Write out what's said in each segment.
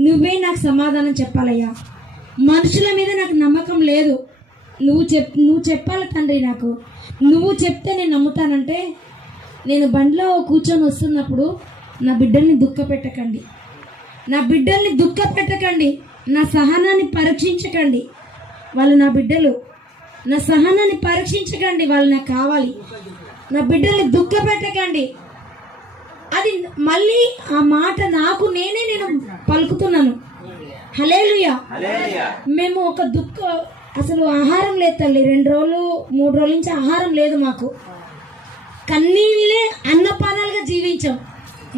నువ్వే నాకు సమాధానం చెప్పాలయ్యా. మనుషుల మీద నాకు నమ్మకం లేదు. నువ్వు చెప్ నువ్వు చెప్పాలి తండ్రి నాకు. నువ్వు చెప్తే నేను నమ్ముతానంటే నేను బండిలో కూర్చొని వస్తున్నప్పుడు నా బిడ్డల్ని దుఃఖ పెట్టకండి. నా బిడ్డల్ని దుఃఖ పెట్టకండి. నా సహనాన్ని పరీక్షించకండి. వాళ్ళు నా బిడ్డలు. నా సహనాన్ని పరీక్షించకండి. వాళ్ళు నాకు కావాలి. నా బిడ్డల్ని దుఃఖ పెట్టకండి. అది మళ్ళీ ఆ మాట నాకు నేనే నేను పలుకుతున్నాను. హలేలుయా మేము ఒక దుఃఖ అసలు ఆహారం లేదు తల్లి. రెండు రోజులు మూడు రోజుల నుంచి ఆహారం లేదు మాకు. కన్నీళ్ళే అన్నపానాలుగా జీవించాం.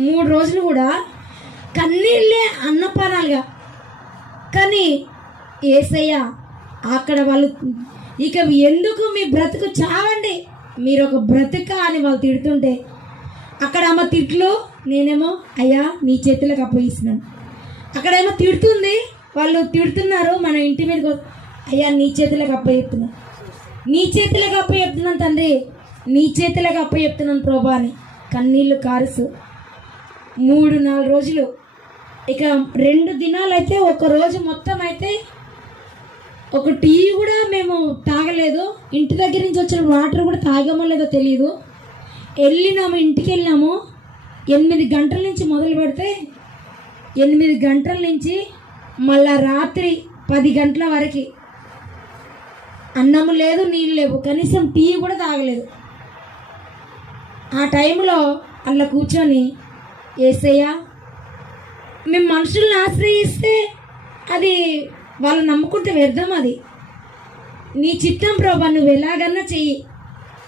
మూడు రోజులు కూడా కన్నీళ్ళే అన్నపానాలుగా. కానీ ఏసయ్య అక్కడ వాళ్ళు ఇక ఎందుకు మీ బ్రతుకు చావండి? మీరు ఒక బ్రతుక అని వాళ్ళు తిడుతుంటే అక్కడ ఆమె తిట్లు నేనేమో అయ్యా నీ చేతులకు అప్పగిస్తున్నాను అక్కడేమో తిడుతుంది వాళ్ళు తిడుతున్నారు మన ఇంటి మీద అయ్యా నీ చేతులకు అప్ప చెప్తున్నాను నీ చేతులకు అప్ప చెప్తున్నాను తండ్రి నీ చేతులకు అప్ప చెప్తున్నాను ప్రభా అని కన్నీళ్ళు కారుసు మూడు నాలుగు రోజులు. ఇక రెండు దినాలు అయితే ఒక రోజు మొత్తం అయితే ఒక టీ కూడా మేము తాగలేదు. ఇంటి దగ్గర నుంచి వచ్చిన వాటర్ కూడా తాగమో లేదో తెలియదు వెళ్ళినాము ఇంటికి వెళ్ళాము ఎనిమిది గంటల నుంచి మొదలు పెడితే ఎనిమిది గంటల నుంచి మళ్ళా రాత్రి పది గంటల వరకు అన్నము లేదు నీళ్ళు లేవు. కనీసం టీ కూడా తాగలేదు. ఆ టైంలో అలా కూర్చొని ఏసయ్యా మేము మనుషుల్ని ఆశ్రయిస్తే అది వాళ్ళు నమ్ముకుంటే వ్యర్థం అది. నీ చిత్తం ప్రభా నువ్వు ఎలాగన్నా చెయ్యి.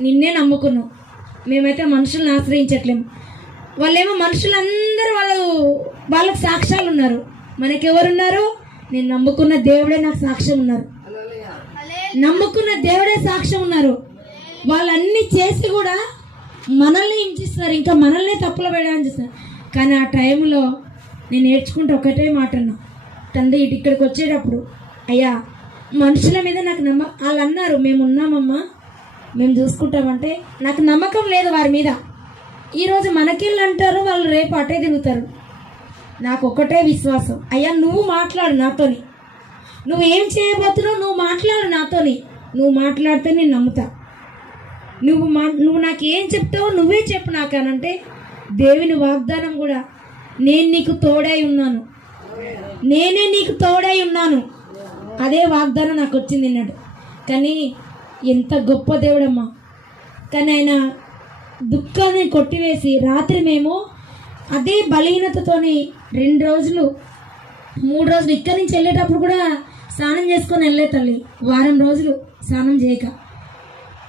నిన్నే నమ్ముకున్నావు. మేమైతే మనుషుల్ని ఆశ్రయించట్లేము వాళ్ళేమో మనుషులందరూ వాళ్ళు వాళ్ళకి సాక్ష్యాలు ఉన్నారు. మనకెవరున్నారు? నేను నమ్ముకున్న దేవుడే నాకు సాక్ష్యం ఉన్నారు. నమ్ముకున్న దేవుడే సాక్ష్యం ఉన్నారు. వాళ్ళన్నీ చేసి కూడా మనల్ని హింసిస్తారు. ఇంకా మనల్ని తప్పులు వేయడానికి చేస్తారు. కానీ ఆ టైంలో నేను నేర్చుకుంటే ఒకటే మాట అన్నా తండ్రి ఇటు ఇక్కడికి వచ్చేటప్పుడు అయ్యా మనుషుల మీద నాకు నమ్మ వాళ్ళు అన్నారు మేము ఉన్నామమ్మా మేము చూసుకుంటామంటే నాకు నమ్మకం లేదు వారి మీద. ఈరోజు మనకెళ్ళి అంటారు వాళ్ళు రేపు అటే తిరుగుతారు. నాకు ఒకటే విశ్వాసం. అయ్యా నువ్వు మాట్లాడు నాతోని. నువ్వు ఏం చేయబోతున్నావు నువ్వు మాట్లాడు నాతోని. నువ్వు మాట్లాడితే నేను నమ్ముతా. నువ్వు మా నువ్వు నాకు ఏం చెప్తావో నువ్వే చెప్పు నాకు అని అంటే దేవుని వాగ్దానం కూడా నేను నీకు తోడై ఉన్నాను. నేనే నీకు తోడై ఉన్నాను. అదే వాగ్దానం నాకు వచ్చింది అన్నాడు కానీ ఎంత గొప్ప దేవుడమ్మా. కానీ ఆయన దుఃఖాన్ని కొట్టివేసి రాత్రి మేము అదే బలహీనతతోని రెండు రోజులు మూడు రోజులు ఇక్కడి నుంచి వెళ్ళేటప్పుడు కూడా స్నానం చేసుకొని వెళ్ళే తల్లి. వారం రోజులు స్నానం చేయక.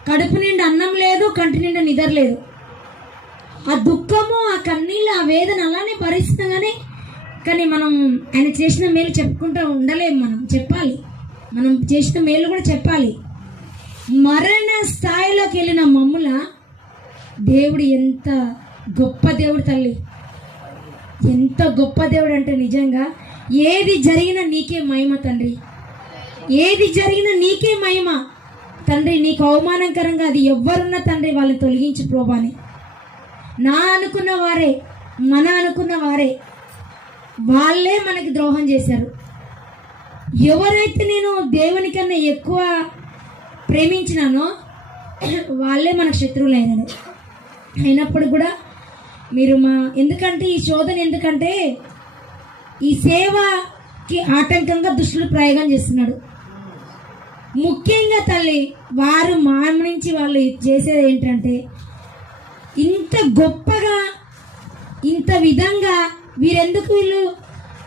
కడుపు నిండా అన్నం లేదు కంటి నిండా నిద్ర లేదు. ఆ దుఃఖము ఆ కన్నీళ్ళు ఆ వేదన అలానే భరిస్తున్నా కానీ కానీ మనం ఆయన చేసిన మేలు చెప్పుకుంటూ ఉండలేము మనం. చెప్పాలి. మనం చేసిన మేలు కూడా చెప్పాలి. మరణ స్థాయిలోకి వెళ్ళిన మమ్ముల దేవుడు ఎంత గొప్ప దేవుడు తల్లి. ఎంత గొప్ప దేవుడు అంటే నిజంగా ఏది జరిగినా నీకే మహిమ తండ్రి. ఏది జరిగినా నీకే మహిమ. తండ్రి నీకు అవమానకరంగా అది ఎవ్వరున్నా తండ్రి వాళ్ళని తొలగించి ప్రోబాని నా అనుకున్న వారే మన అనుకున్న వారే వాళ్ళే మనకి ద్రోహం చేశారు. ఎవరైతే నేను దేవుని కన్నా ఎక్కువ ప్రేమించినానో. వాళ్ళే మనకు శత్రువులైనను అయినప్పుడు కూడా మీరు మా ఎందుకంటే ఈ శోధన ఎందుకంటే ఈ సేవకి ఆటంకంగా దుష్టులు ప్రయోగం చేస్తున్నాడు. ముఖ్యంగా తల్లి వారు మా నుంచి వాళ్ళు చేసేది ఏంటంటే ఇంత గొప్పగా ఇంత విధంగా వీరెందుకు వీళ్ళు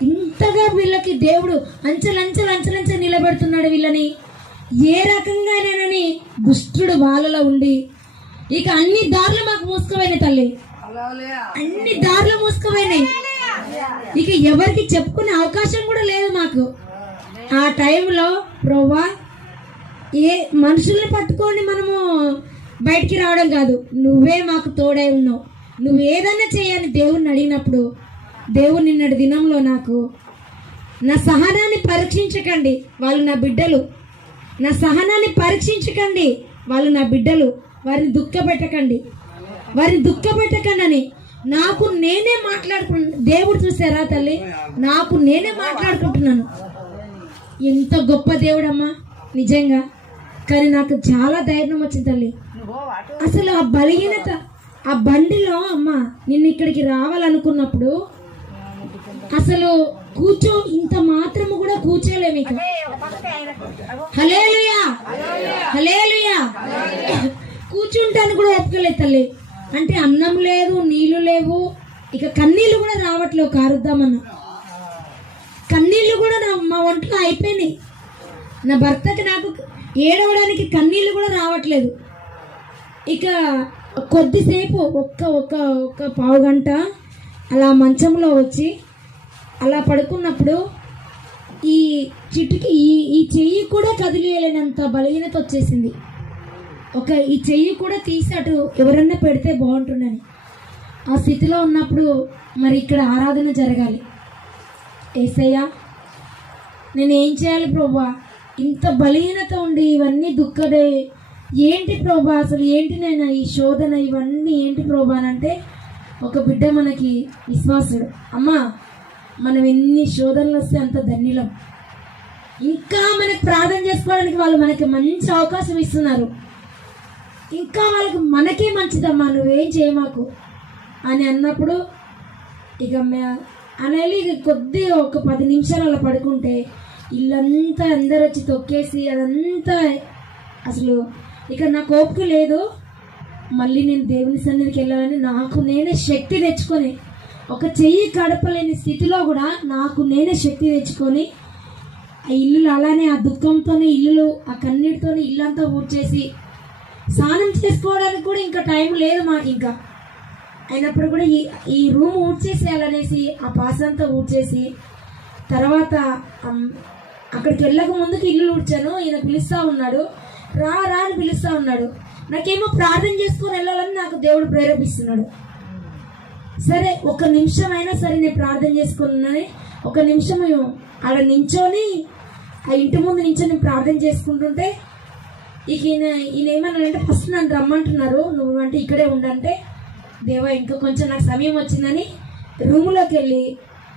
ఇంతగా వీళ్ళకి దేవుడు అంచెలంచెలు అంచెలంచెలు నిలబెడుతున్నాడు వీళ్ళని? ఏ రకంగానేనని దుష్టుడు బాలలో ఉండి ఇక అన్ని దారులు మాకు మూసుకోవైనాయి తల్లి. అన్ని దారులు మూసుకోవైనాయి ఇక ఎవరికి చెప్పుకునే అవకాశం కూడా లేదు మాకు. ఆ టైంలో ప్రోవా ఏ మనుషుల్ని పట్టుకొని మనము బయటికి రావడం కాదు. నువ్వే మాకు తోడై ఉన్నావు. నువ్వు ఏదైనా చేయని దేవుణ్ణి అడిగినప్పుడు దేవుడు నిన్నటి దినంలో నాకు నా సహనాన్ని పరీక్షించకండి. వాళ్ళు నా బిడ్డలు. నా సహనాన్ని పరీక్షించకండి. వాళ్ళు నా బిడ్డలు. వారిని దుఃఖపెట్టకండి. వారిని దుఃఖపెట్టకండి అని నాకు నేనే మాట్లాడుకుంటు దేవుడు చూసారా తల్లి? నాకు నేనే మాట్లాడుకుంటున్నాను. ఎంత గొప్ప దేవుడమ్మా. నిజంగా. కానీ నాకు చాలా ధైర్యం వచ్చింది తల్లి. అసలు ఆ బలహీనత ఆ బండిలో అమ్మ నిన్ను ఇక్కడికి రావాలనుకున్నప్పుడు అసలు కూర్చో ఇంత మాత్రము కూడా కూర్చోలేము ఇక. హలేలుయా హలేలుయా కూర్చుంటాను కూడా ఒప్పుకోలేదు తల్లి. అంటే అన్నం లేదు నీళ్ళు లేవు. ఇక కన్నీళ్ళు కూడా రావట్లేవు కారుద్దామన్నా. కన్నీళ్ళు కూడా నా మా ఒంట్లో అయిపోయినాయి. నా భర్తకి నాకు ఏడవడానికి కన్నీళ్ళు కూడా రావట్లేదు. ఇక కొద్దిసేపు ఒక్క ఒక్క ఒక్క పావు గంట అలా మంచంలో వచ్చి అలా పడుకున్నప్పుడు ఈ చిట్టుకి ఈ ఈ చెయ్యి కూడా కదిలియలేనంత బలహీనత వచ్చేసింది. ఒక ఈ చెయ్యి కూడా తీసి అటు ఎవరన్నా పెడితే బాగుంటుందని ఆ స్థితిలో ఉన్నప్పుడు మరి ఇక్కడ ఆరాధన జరగాలి. ఏసయ్యా నేను ఏం చేయాలి ప్రభా? ఇంత బలహీనత ఉండి ఇవన్నీ దుఃఖదే. ఏంటి ప్రభా అసలు? ఏంటి నేను ఈ శోధన? ఇవన్నీ ఏంటి ప్రభా అని అంటే ఒక బిడ్డ మనకి విశ్వాసుడు. అమ్మా మనం ఎన్ని శోధనలు వస్తే అంత ధన్యులం. ఇంకా మనకి ప్రార్థన చేసుకోవడానికి వాళ్ళు మనకి మంచి అవకాశం ఇస్తున్నారు. ఇంకా వాళ్ళకి మనకే మంచిదమ్మా నువ్వేం చేయమాకు అని అన్నప్పుడు ఇక అనేది ఇక కొద్దిగా ఒక పది నిమిషాలు అలా పడుకుంటే ఇల్లంతా అందరు వచ్చి తొక్కేసి అదంతా అసలు ఇక నాకు ఓపిక లేదు. మళ్ళీ నేను దేవుని సన్నిధికి వెళ్ళాలని నాకు నేనే శక్తి తెచ్చుకొని ఒక చెయ్యి కడపలేని స్థితిలో కూడా నాకు నేనే శక్తి తెచ్చుకొని ఆ ఇల్లులు అలానే ఆ దుఃఖంతోనే ఇల్లులు ఆ కన్నీటితోనే ఇల్లంతా ఊడ్చేసి స్నానం చేసుకోవడానికి కూడా ఇంకా టైం లేదు మాకు ఇంకా. అయినప్పుడు కూడా ఈ ఈ రూమ్ ఊడ్చేసేయాలనేసి ఆ పాసంతా అంతా ఊడ్చేసి తర్వాత అక్కడికి వెళ్ళక ముందుకు ఇల్లు ఊడ్చాను. ఈయన పిలుస్తూ ఉన్నాడు. రా రా అని పిలుస్తా ఉన్నాడు. నాకేమో ప్రార్థన చేసుకొని వెళ్ళాలని నాకు దేవుడు ప్రేరేపిస్తున్నాడు. సరే ఒక నిమిషం అయినా సరే నేను ప్రార్థన చేసుకున్నాను ఒక నిమిషం ఆడ నించోని ఆ ఇంటి ముందు నించొని ప్రార్థన చేసుకుంటుంటే ఇక ఈయన ఈయన ఏమన్నాడంటే ఫస్ట్ నన్ను రమ్మంటున్నారు నువ్వు అంటే ఇక్కడే ఉండంటే దేవా ఇంకా కొంచెం నాకు సమయం వచ్చిందని రూములోకి వెళ్ళి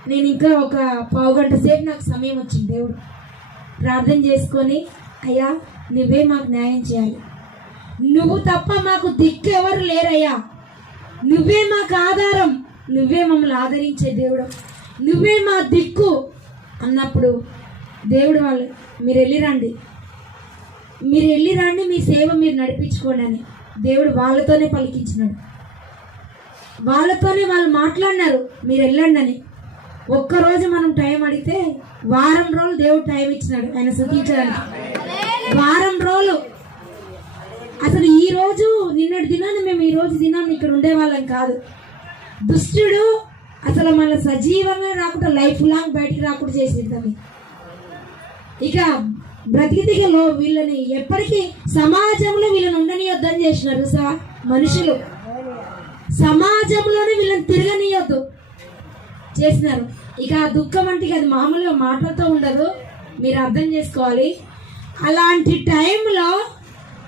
నేను ఇంకా ఒక పావు గంట సేపు నాకు సమయం వచ్చింది దేవుడు. ప్రార్థన చేసుకొని అయ్యా నువ్వే మాకు న్యాయం చేయాలి. నువ్వు తప్ప మాకు దిక్కు ఎవరు లేరయ్యా. నువ్వే మాకు ఆధారం. నువ్వే మమ్మల్ని ఆదరించే దేవుడు. నువ్వే మా దిక్కు అన్నప్పుడు దేవుడు వాళ్ళు మీరు వెళ్ళి రండి. మీరు వెళ్ళి రండి మీ సేవ మీరు నడిపించుకోండి అని దేవుడు వాళ్ళతోనే పలికించినాడు. వాళ్ళతోనే వాళ్ళు మాట్లాడినారు మీరు వెళ్ళండి అని. ఒక్కరోజు మనం టైం అడిగితే వారం రోజులు దేవుడు టైం ఇచ్చినాడు ఆయన శుద్ధించడానికి వారం రోజులు అసలు ఈ రోజు నిన్నటి దినాన్ని మేము ఈ రోజు దినాన్ని ఇక్కడ ఉండేవాళ్ళం కాదు. దుష్టుడు అసలు మన సజీవంగా రాకుండా లైఫ్ లాంగ్ బయటికి రాకుండా చేసేద్దాం ఇక బ్రతికితిగలో వీళ్ళని ఎప్పటికీ సమాజంలో వీళ్ళని ఉండనియొద్దని చేసినారు సా మనుషులు. సమాజంలోనే వీళ్ళని తిరగనియొద్దు చేసినారు. ఇక ఆ దుఃఖం అంటే అది మామూలుగా మాటలతో ఉండదు. మీరు అర్థం చేసుకోవాలి. అలాంటి టైంలో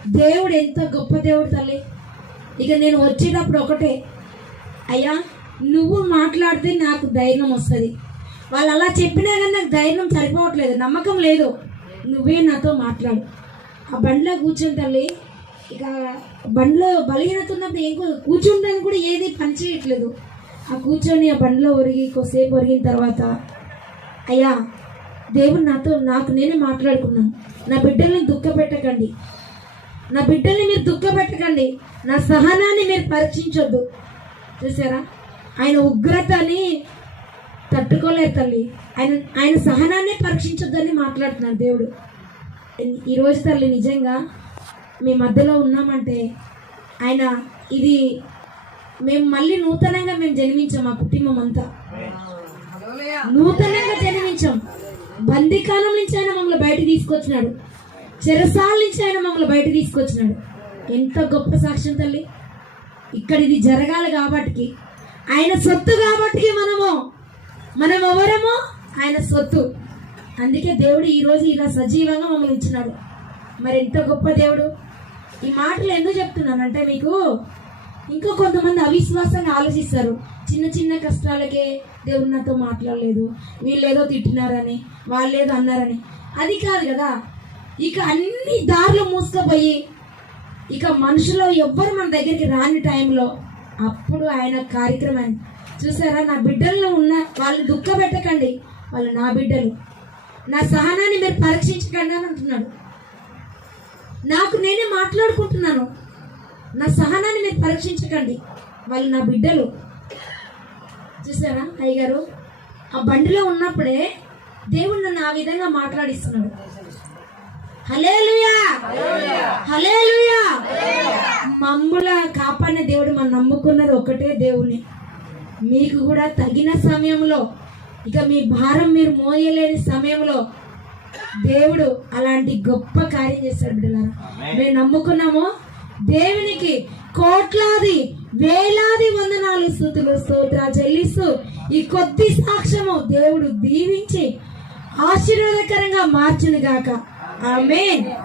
దేవుడు ఎంత గొప్ప దేవుడు తల్లి. ఇక నేను వచ్చేటప్పుడు ఒకటే అయ్యా నువ్వు మాట్లాడితే నాకు ధైర్యం వస్తుంది. వాళ్ళు అలా చెప్పినా కానీ నాకు ధైర్యం సరిపోవట్లేదు నమ్మకం లేదు. నువ్వే నాతో మాట్లాడు. ఆ బండిలో కూర్చొని తల్లి ఇక బండిలో బలహీనత ఉన్నప్పుడు ఏం కూర్చుంటానికి కూడా ఏది పని చేయట్లేదు ఆ కూర్చొని ఆ బండిలో ఒరిగి కొద్దిసేపు ఒరిగిన తర్వాత అయ్యా దేవుడు నాతో నాకు నేనే మాట్లాడుకున్నాను. నా బిడ్డలను దుఃఖ పెట్టకండి నా బిడ్డల్ని మీరు దుఃఖ పెట్టకండి నా సహనాన్ని మీరు పరీక్షించొద్దు. చూసారా? ఆయన ఉగ్రతని తట్టుకోలేరు తల్లి. ఆయన ఆయన సహనాన్ని పరీక్షించొద్దని మాట్లాడుతున్నాడు దేవుడు. ఈరోజు తల్లి నిజంగా మీ మధ్యలో ఉన్నామంటే ఆయన ఇది మేము మళ్ళీ నూతనంగా మేము జన్మించాం మా కుటుంబం అంతా. నూతనంగా జన్మించాం. బందికాలం నుంచి ఆయన మమ్మల్ని బయట తీసుకొచ్చినాడు. చెరసాల నుంచి ఆయన మమ్మల్ని బయట తీసుకొచ్చినాడు. ఎంత గొప్ప సాక్ష్యం తల్లి. ఇక్కడ ఇది జరగాలి కాబట్టి ఆయన సొత్తు కాబట్టి మనము మనం ఎవరమో ఆయన సొత్తు. అందుకే దేవుడు ఈరోజు ఇలా సజీవంగా మమ్మల్ని ఇచ్చినాడు. మరి ఎంత గొప్ప దేవుడు. ఈ మాటలు ఎందుకు చెప్తున్నానంటే మీకు ఇంకా కొంతమంది అవిశ్వాసంగా ఆలోచిస్తారు. చిన్న చిన్న కష్టాలకే దేవుడు నాతో మాట్లాడలేదు. వీళ్ళేదో తిట్టినారని వాళ్ళేదో అన్నారని. అది కాదు కదా. ఇక అన్ని దారులు మూసుకుపోయి ఇక మనుషులు ఎవ్వరు మన దగ్గరికి రాని టైంలో అప్పుడు ఆయన కార్యక్రమాన్ని చూసారా? నా బిడ్డల్లో ఉన్న వాళ్ళు దుఃఖ పెట్టకండి వాళ్ళు నా బిడ్డలు. నా సహనాన్ని మీరు పరీక్షించకండి అని అంటున్నాడు. నాకు నేనే మాట్లాడుకుంటున్నాను. నా సహనాన్ని మీరు పరీక్షించకండి. వాళ్ళు నా బిడ్డలు. చూసారా? అయ్యగారు ఆ బండిలో ఉన్నప్పుడే దేవుడు నన్ను ఆ విధంగా మాట్లాడిస్తున్నాడు. మమ్ముల కాపాడిన దేవుడు మనం నమ్ముకున్నది ఒకటే దేవుని మీకు కూడా తగిన సమయంలో ఇక మీ భారం మీరు మోయలేని సమయంలో దేవుడు అలాంటి గొప్ప కార్యం చేస్తాడు బిడ్డలారా. మేము నమ్ముకున్నాము. దేవునికి కోట్లాది వేలాది వందనాలు స్థుతులు స్తోత్ర చెల్లిస్తూ ఈ కొద్ది సాక్ష్యము దేవుడు దీవించి ఆశీర్వాదకరంగా మార్చును గాక. Amém.